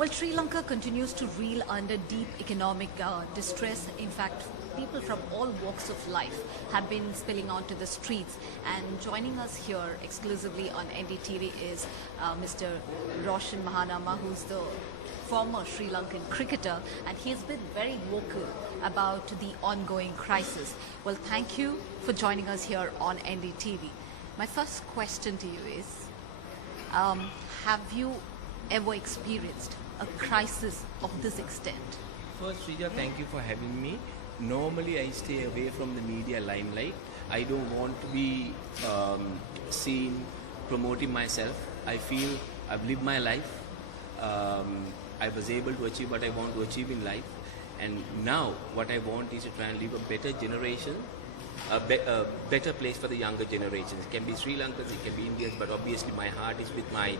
Well, Sri Lanka continues to reel under deep economic distress. In fact, people from all walks of life have been spilling onto the streets. And joining us here exclusively on NDTV is Mr. Roshan Mahanama, who's the former Sri Lankan cricketer, and he's been very vocal about the ongoing crisis. Well, thank you for joining us here on NDTV. My first question to you is, have you ever experienced a crisis of this extent? First, Srija, thank you for having me. Normally, I stay away from the media limelight. I don't want to be seen promoting myself. I feel I've lived my life. I was able to achieve what I want to achieve in life. And now, what I want is to try and leave a better generation, a better place for the younger generations. It can be Sri Lankans, it can be Indians, but obviously my heart is with my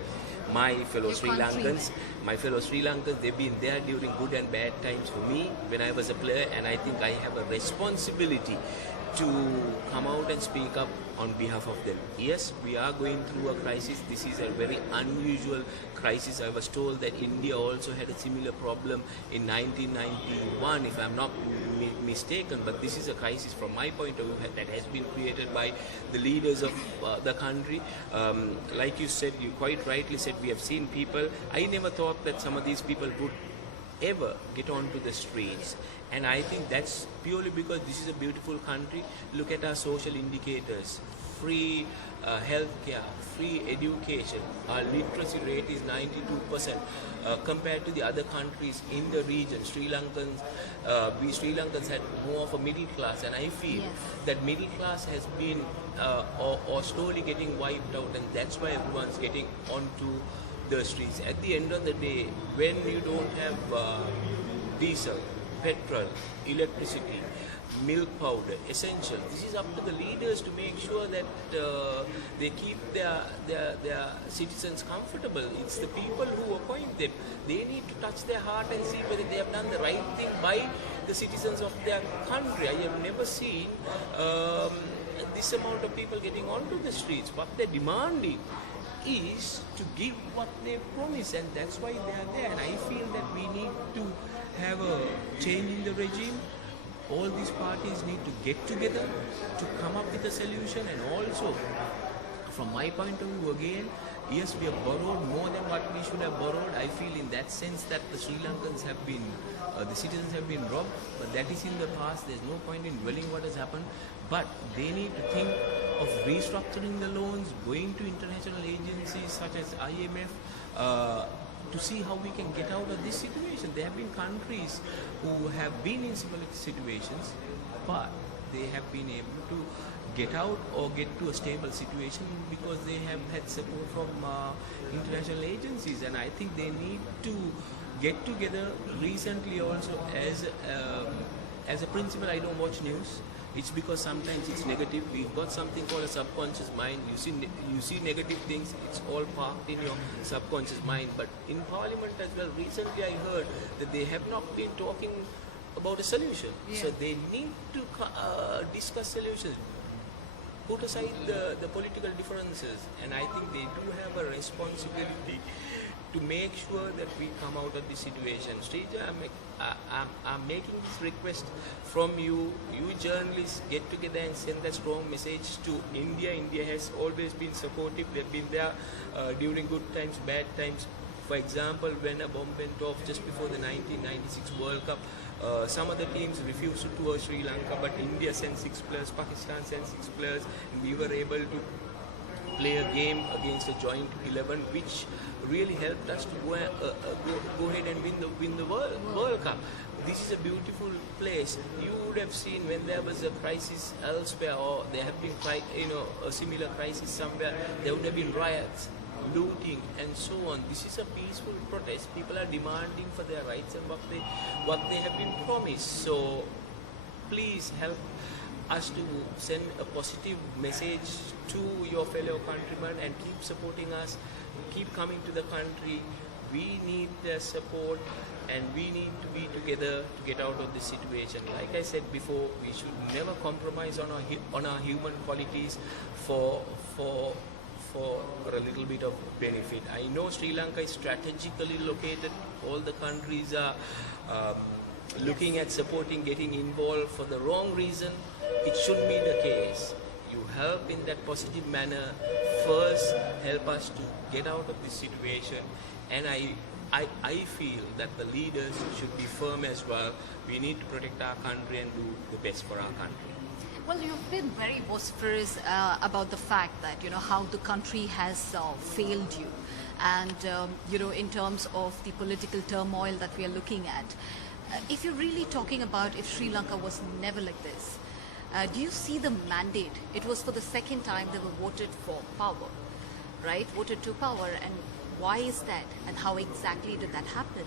fellow Sri Lankans. My fellow Sri Lankans, they've been there during good and bad times for me when I was a player, and I think I have a responsibility to come out and speak up on behalf of them. Yes, we are going through a crisis. This is a very unusual crisis. I was told that India also had a similar problem in 1991, if I'm not mistaken, but this is a crisis from my point of view that has been created by the leaders of the country. Like you said, you quite rightly said, we have seen people. I never thought that some of these people would ever get onto the streets, and I think that's purely because this is a beautiful country. Look at our social indicators: free healthcare, free education. Our literacy rate is 92% compared to the other countries in the region. We Sri Lankans had more of a middle class, and I feel that middle class has been or slowly getting wiped out, and that's why everyone's getting onto the streets. At the end of the day, when you don't have diesel, petrol, electricity, milk powder, essential, this is up to the leaders to make sure that they keep their citizens comfortable. It's the people who appoint them. They need to touch their heart and see whether they have done the right thing by the citizens of their country. I have never seen this amount of people getting onto the streets. What they're demanding is to give what they promise, and that's why they are there. And I feel that we need to have a change in the regime. All these parties need to get together to come up with a solution. And also, from my point of view, again, yes, we have borrowed more than what we should have borrowed. I feel in that sense that the Sri Lankans have been, the citizens have been robbed, but that is in the past. There's no point in dwelling what has happened. But they need to think of restructuring the loans, going to international agencies such as IMF, to see how we can get out of this situation. There have been countries who have been in similar situations, but they have been able to get out or get to a stable situation because they have had support from international agencies. And I think they need to get together. Recently also, as a principle, I don't watch news. It's because sometimes it's negative. We've got something called a subconscious mind. You see negative things, it's all parked in your subconscious mind. But in Parliament as well, recently I heard that they have not been talking about a solution. So they need to discuss solutions. Put aside the political differences, and I think they do have a responsibility to make sure that we come out of this situation. Srija, I'm making this request from you. You journalists, get together and send a strong message to India. India has always been supportive. They've been there during good times, bad times. For example, when a bomb went off just before the 1996 World Cup, some of the teams refused to tour Sri Lanka, but India sent 6 players, Pakistan sent 6 players, and we were able to play a game against a joint 11, which really helped us to go ahead and win the World Cup. This is a beautiful place. You would have seen when there was a crisis elsewhere, or there have been a similar crisis somewhere, there would have been riots, looting, and so on. This is a peaceful protest. People are demanding for their rights and what they have been promised. So please help us to send a positive message to your fellow countrymen and keep supporting us, keep coming to the country. We need their support, and we need to be together to get out of this situation. Like I said before, we should never compromise on our human qualities for for a little bit of benefit. I know Sri Lanka is strategically located. All the countries are looking at supporting, getting involved for the wrong reason. It shouldn't be the case. You help in that positive manner. First, help us to get out of this situation. And I feel that the leaders should be firm as well. We need to protect our country and do the best for our country. Well, you've been very vociferous about the fact that, how the country has failed you. And, in terms of the political turmoil that we are looking at. If you're really talking about if Sri Lanka was never like this, do you see the mandate? It was for the second time they were voted for power, right? Voted to power. And why is that? And how exactly did that happen?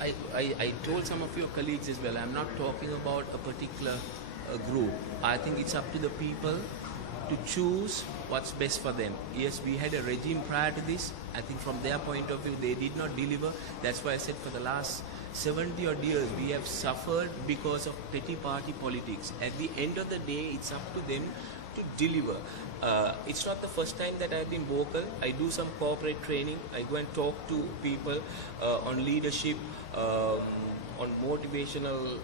I told some of your colleagues as well, I'm not talking about a particular group. I think it's up to the people to choose what's best for them. Yes, we had a regime prior to this. I think from their point of view, they did not deliver. That's why I said for the last 70 odd years, we have suffered because of petty party politics. At the end of the day, it's up to them to deliver. It's not the first time that I've been vocal. I do some corporate training. I go and talk to people on leadership, on motivational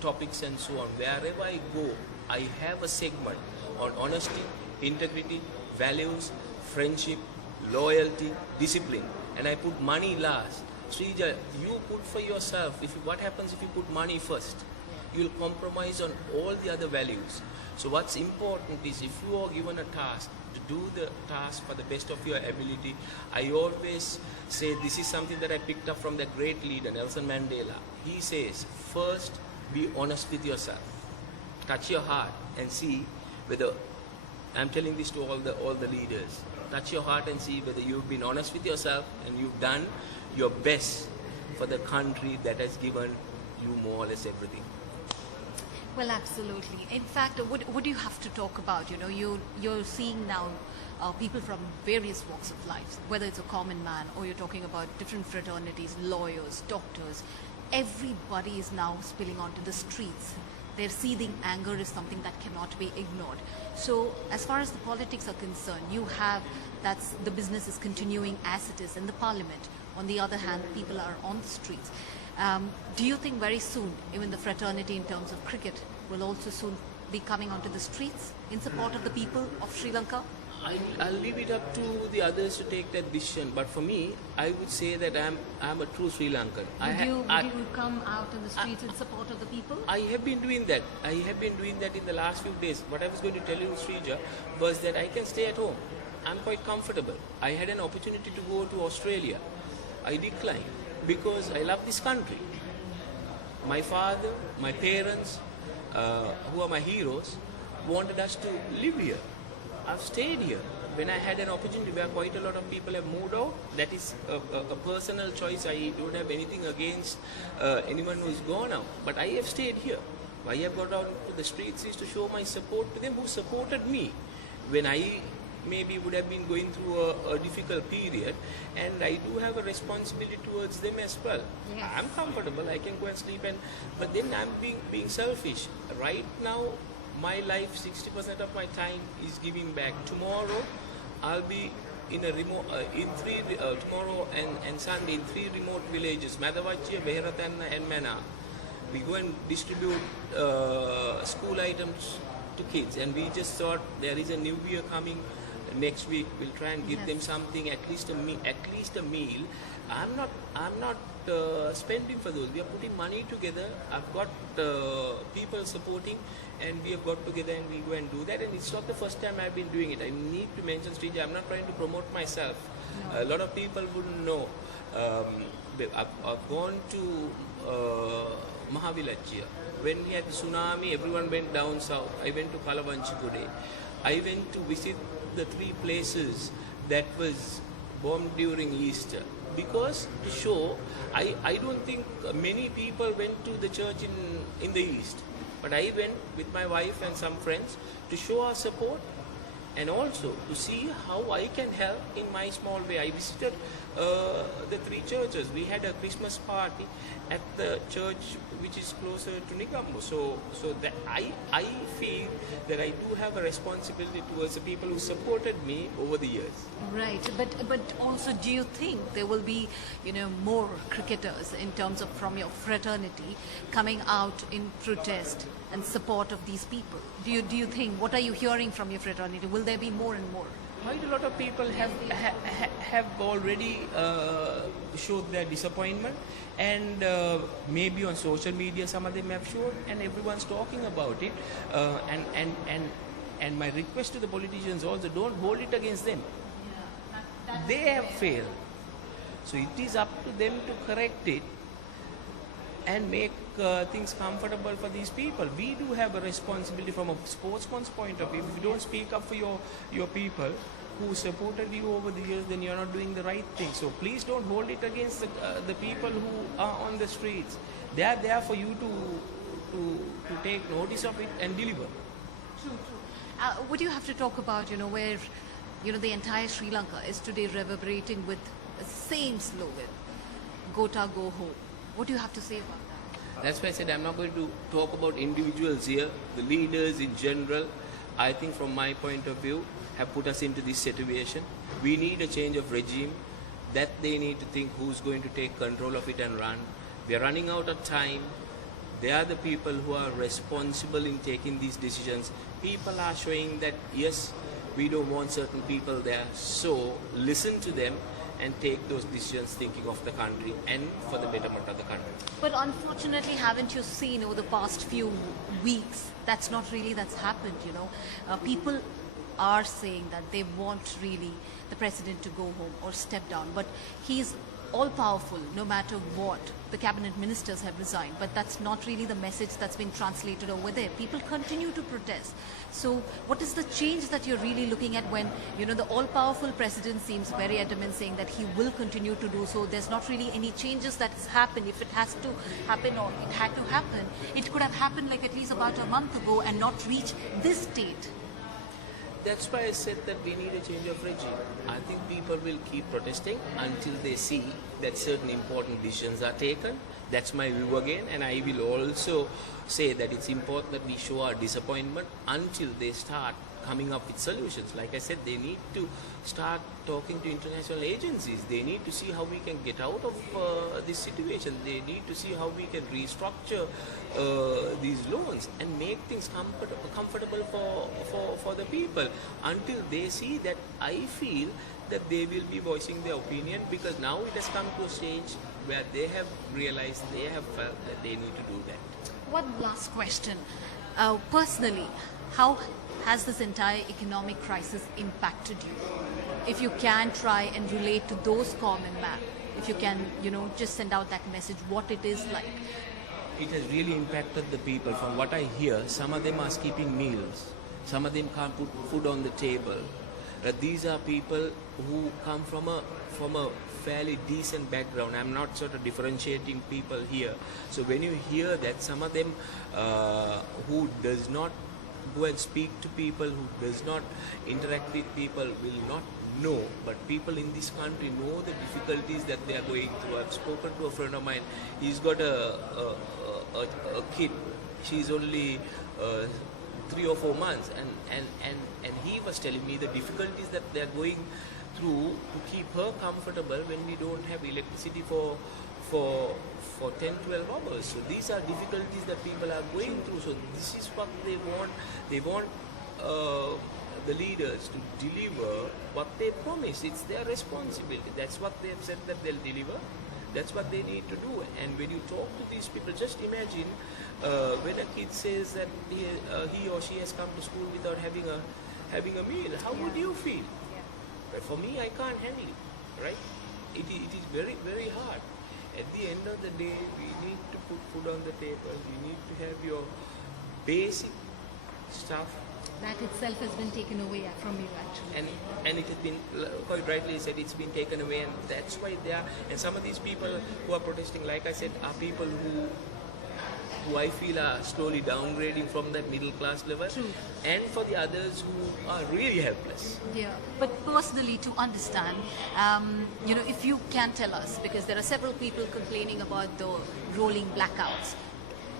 topics and so on. Wherever I go, I have a segment on honesty, integrity, values, friendship, loyalty, discipline. And I put money last. Srija, you put for yourself. What happens if you put money first? You'll compromise on all the other values. So what's important is if you are given a task, to do the task for the best of your ability. I always say this is something that I picked up from that great leader, Nelson Mandela. He says, first, be honest with yourself. Touch your heart and see whether, I'm telling this to all the leaders, touch your heart and see whether you've been honest with yourself and you've done your best for the country that has given you more or less everything. Well, absolutely. In fact, what do you have to talk about? You're seeing now people from various walks of life, whether it's a common man or you're talking about different fraternities, lawyers, doctors. Everybody is now spilling onto the streets. Their seething anger is something that cannot be ignored. So as far as the politics are concerned, the business is continuing as it is in the parliament. On the other hand, people are on the streets. Do you think very soon, even the fraternity in terms of cricket will also soon be coming onto the streets in support of the people of Sri Lanka? I'll leave it up to the others to take that decision. But for me, I would say that I'm a true Sri Lankan. Would you come out in the streets in support of the people? I have been doing that. I have been doing that in the last few days. What I was going to tell you, Srija, was that I can stay at home. I'm quite comfortable. I had an opportunity to go to Australia. I declined because I love this country. My father, my parents, who are my heroes, wanted us to live here. I've stayed here. When I had an opportunity where quite a lot of people have moved out, that is a personal choice. I don't have anything against anyone who's gone out. But I have stayed here. Why I have got out to the streets is to show my support to them who supported me when I maybe would have been going through a difficult period, and I do have a responsibility towards them as well. Yes. I'm comfortable, I can go and sleep, but then I'm being selfish. Right now, my life, 60% of my time is giving back. Tomorrow, I'll be in a remote, tomorrow and Sunday in 3 remote villages, Madhavachya, Beheratanna and Mana. We go and distribute school items to kids, and we just thought there is a new year coming next week. We'll try and give them something, at least a meal. I'm not spending for those. We are putting money together. I've got people supporting, and we have got together and we go and do that. And it's not the first time I've been doing it. I need to mention, Srija, I'm not trying to promote myself. No. A lot of people wouldn't know. I've gone to Mahavilachya. When we had the tsunami, everyone went down south. I went to Kalavanchikude. I went to visit the 3 places that was bombed during Easter. Because to show, I don't think many people went to the church in the East. But I went with my wife and some friends to show our support and also to see how I can help in my small way. I visited the three churches. We had a Christmas party at the church which is closer to Nigambo. So that I feel that I do have a responsibility towards the people who supported me over the years. Right, but also, do you think there will be, more cricketers in terms of from your fraternity coming out in protest and support of these people? Do you think? What are you hearing from your fraternity? Will there be more and more? Quite a lot of people have already showed their disappointment, and maybe on social media some of them have shown, and everyone's talking about it. And my request to the politicians also: don't hold it against them. They have failed, so it is up to them to correct it and make things comfortable for these people. We do have a responsibility from a sportsman's point of view. If you don't speak up for your people who supported you over the years, then you're not doing the right thing. So please don't hold it against the people who are on the streets. They are there for you to take notice of it and deliver. True. What do you have to talk about, where, the entire Sri Lanka is today reverberating with the same slogan, Gota, go home. What do you have to say about that? That's why I said I'm not going to talk about individuals here. The leaders in general, I think from my point of view, have put us into this situation. We need a change of regime. That they need to think who's going to take control of it and run. We are running out of time. They are the people who are responsible in taking these decisions. People are showing that, yes, we don't want certain people there. So listen to them and take those decisions thinking of the country and for the betterment of the country. But unfortunately, haven't you seen over the past few weeks, that's happened, people are saying that they want really the president to go home or step down, but he's all powerful no matter what. The cabinet ministers have resigned, but that's not really the message that's being translated over there. People continue to protest. So what is the change that you're really looking at when, the all-powerful president seems very adamant saying that he will continue to do so? There's not really any changes that has happened. If it has to happen or it had to happen, it could have happened like at least about a month ago and not reach this state. That's why I said that we need a change of regime. I think people will keep protesting until they see that certain important decisions are taken. That's my view again, and I will also say that it's important that we show our disappointment until they start coming up with solutions. Like I said, they need to start talking to international agencies. They need to see how we can get out of this situation. They need to see how we can restructure these loans and make things comfortable for the people. Until they see that, I feel that they will be voicing their opinion, because now it has come to a stage where they have realized, they have felt that they need to do that. One last question. Personally, how has this entire economic crisis impacted you? If you can try and relate to those common man, if you can, just send out that message, what it is like. It has really impacted the people. From what I hear, some of them are skipping meals. Some of them can't put food on the table. These are people who come from a fairly decent background. I'm not sort of differentiating people here. So when you hear that, some of them who does not go and speak to people, who does not interact with people, will not know. But people in this country know the difficulties that they are going through. I've spoken to a friend of mine. He's got a kid. She's only 3 or 4 months, and he was telling me the difficulties that they are going through to keep her comfortable when we don't have electricity for 10-12 hours. So these are difficulties that people are going through. So this is what they want. They want the leaders to deliver what they promise. It's their responsibility. That's what they have said that they'll deliver. That's what they need to do. And when you talk to these people, just imagine when a kid says that he or she has come to school without having a meal. How would you feel? But for me, I can't handle it. Right? It is very, very hard. At the end of the day, we need to put food on the table. You need to have your basic stuff. That itself has been taken away from you, actually. And it has been, quite rightly said, it's been taken away, and that's why they are. And some of these people who are protesting, like I said, are people who who I feel are slowly downgrading from that middle class level, True. and for the others who are really helpless. Yeah, but personally, to understand, if you can tell us, because there are several people complaining about the rolling blackouts.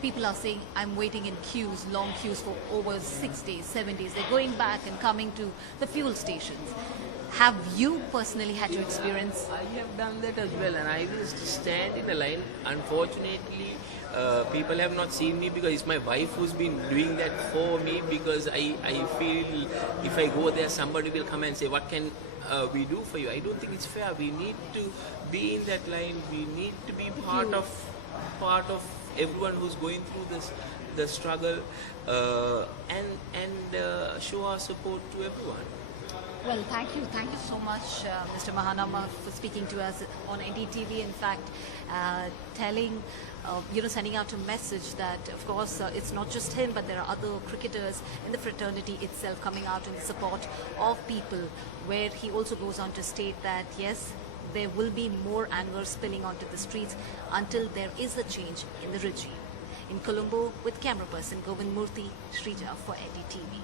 People are saying, I'm waiting in queues, long queues for over 6 days, 7 days. They're going back and coming to the fuel stations. Have you personally had to experience? I have done that as well, and I used to stand in the line. Unfortunately, people have not seen me because it's my wife who's been doing that for me, because I feel if I go there, somebody will come and say, what can we do for you? I don't think it's fair. We need to be in that line. We need to be part of everyone who's going through the struggle, and show our support to everyone. Well, thank you so much, Mr. Mahanama, for speaking to us on NDTV. In fact, telling, sending out a message that, of course, it's not just him, but there are other cricketers in the fraternity itself coming out in support of people, where he also goes on to state that, yes, there will be more anger spilling onto the streets until there is a change in the regime. In Colombo, with camera person Govind Murthy, Srija for NDTV.